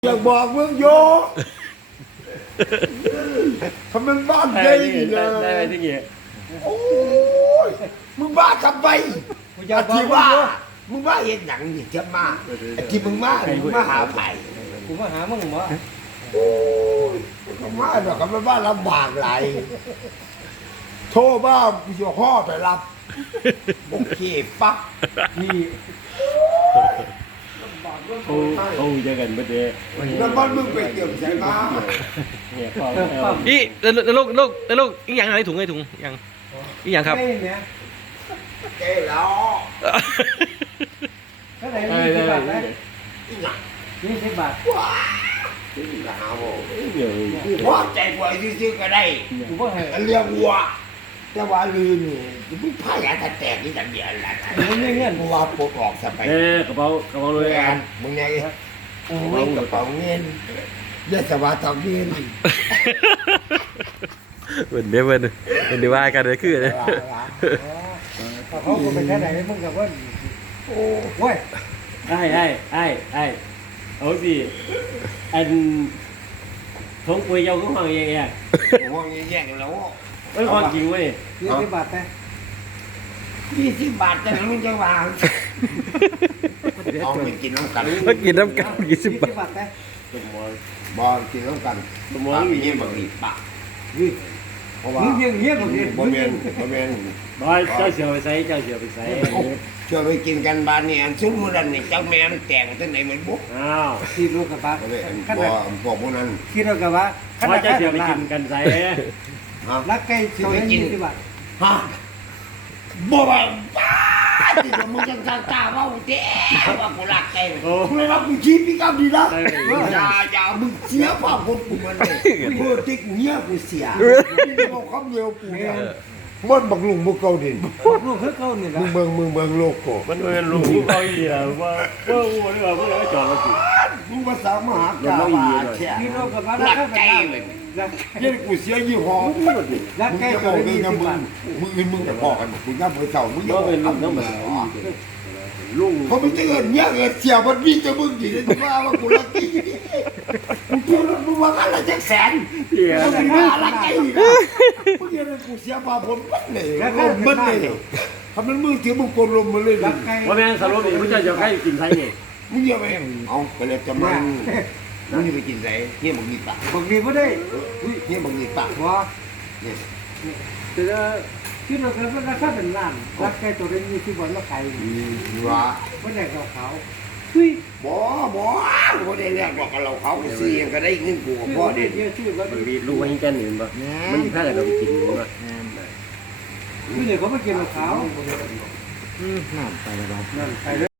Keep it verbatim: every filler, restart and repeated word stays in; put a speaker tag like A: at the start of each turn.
A: อยากบอกมึงโยทำไมบ้านใหญ่เลยได้ที่เงี้ยโอ้ยมึงบ้าทำไมอธิว่ามึงบ้าเห็นหนังนี่จะมาไอ้ที่มึงมามึงมาหาไผ่
B: กูมาหามึงเหรอ
A: โอ้ยมึงมาเดี๋ยวกับมันบ้าลำบากไหลโทรบ้าพี่จะห่อไปรับโอเคปั๊บ
B: นี่
C: เขาเขาจะกันไม่ได้
A: แล้วบ้านมึงไปเกี่ยวใช่ไหม
D: อีแล้วลูกลูกแล้วลูกอีกอย่างอะไรถุงไอ้ถุงอย่างอีกอย่างครับ
A: เก๋แล้ว
B: เท่าไหร่ยี่สิบบาทไหมยี่สิบบาท
A: ว้าถึงหนาว
C: เดี๋ยว
A: กูพอใจกว่าซื้อก็ได้
B: กูว่า
A: เรียกวัวแต่ว่าลืมนี่มึงพายาแตกนี่จังเดียวแหละ
B: มึงเงี้ย
A: มึงว่าปวดออกสบาย
C: เออกระเป๋ากระเป๋าเลย
A: อันมึงไงโอ้ยกระเป๋าเงินยาสวาทองเงิน
D: เหมือนเดี๋ยวเหมือนเหมือนเดี๋ยวว่ากันเลยคือเลย
B: เขาก็เป็นแค่ไหนมึงกับว่าโอ้ย
C: ไอ้ไอ้ไอ้ไอ้เอาสิอันท้องปุยเจ้าก็ฟังยังไง
A: มองแย่ๆแล้ว
C: ไม่ความจริงเว้ย
B: ยี่สิบบาทไหม
A: ยี่สิบบาทจะมึงจะวางเอาไปกินน้ำกัน
D: มากินน้ำกันยี่สิบบาท
B: ไหม
A: บอลกินน้ำกันสมมติมีเงี้ยบางทีปะ
B: เพราะว่าเงี้ยเงี้ยบางที
A: บะเมียนบะเมียน
C: บอยเจ้าเสียวไปใส่เจ้าเสียวไปใส่
A: เชื่อไปกินกันบ้านนี่อันซุ้มมือนั่นนี่เจ้าแม่มันแต่งตั้งไหนเหมือนบุ๊ก
C: อ้าว
B: ที่ลูกกับบ้าน
A: ขนาดบอกพวกนั้น
B: ที่เรากับว่า
C: ขนาดเจ้าเสียวไปกินกันใส่
B: รักใกล้เสียวไปกินที่บ้าน
A: ฮะบอกว่าบ้าที่มึงจังตาตาว่าเจ๊ว่ากูรักใจกูเลยรับกูชี้พี่กับดีนะอย่าอย่ามึงเสียความคนกูมันเลยกูติ๊กเงี้ยกูเสียนี่บอกคำเดียวกูเนี่ยมันบักลุงบุกเกาดิน
B: ลูกเฮ้ยเขาเนี่ย
A: มึงเบิ่งมึงเบิ่งโลกโก้
C: มันเป็นลุงเขาอีอ่ะว่าว่าวัวนี่ว่าพวกเราจอดรถอยู่
A: มึงภาษามหากาบาแค่
B: ที่เรากับบ้าน
A: รักใจเลยเย็นกูเสียยี่ห้อมึง
B: รักใจ
A: จะบอกเลยนะมึงมึงอื่นมึงจะบอกกันมึงน่าเบื่อเก่ามึงอย่าบอกคำนั้นมาลุงเขาไม่เตือนเนี่ยเอเสียมันวิ่งจะมึงดิเนี่ยว่าว่ากูรักตีมึงพูดมึงว่าอะไรจะแสนมึงว่ารักใจมึงยังกูเสียมาผลมันเลยมันเลยทำมันมือถือมึงกลมมาเลย
C: ว่าแม่สรุปนี่มึงจะจะใกล้กินไทยนี่
A: มึงอย่าไปเอาไปเลยจะมันมึงจะไปกินไรเนี่ยมึงมีปาก
B: บางทีไม่ได้
A: เนี่ยมึงมีปาก
B: วะเนี่ยแต่ที่เราเคยว่าราคาเป็นล้านรักแค่ตัวเล็กนี่ที่บอลเราขาย
A: ว้า
B: ไม่ได้เราเขาเฮ้ย
A: บ่บ่บ่ได้เรียกบอกกับเราเขาซื้อเองก็ได้เงินกูกับพ่อเด็ด
C: มันมีลูกมันแก่หนึ่งป่ะมันมีแค่ไหนเราไปกินป่ะ
B: คือเดี๋ยวเขาไม่กินเราเขา
D: น้ำไปแล้ว
B: น้ำไป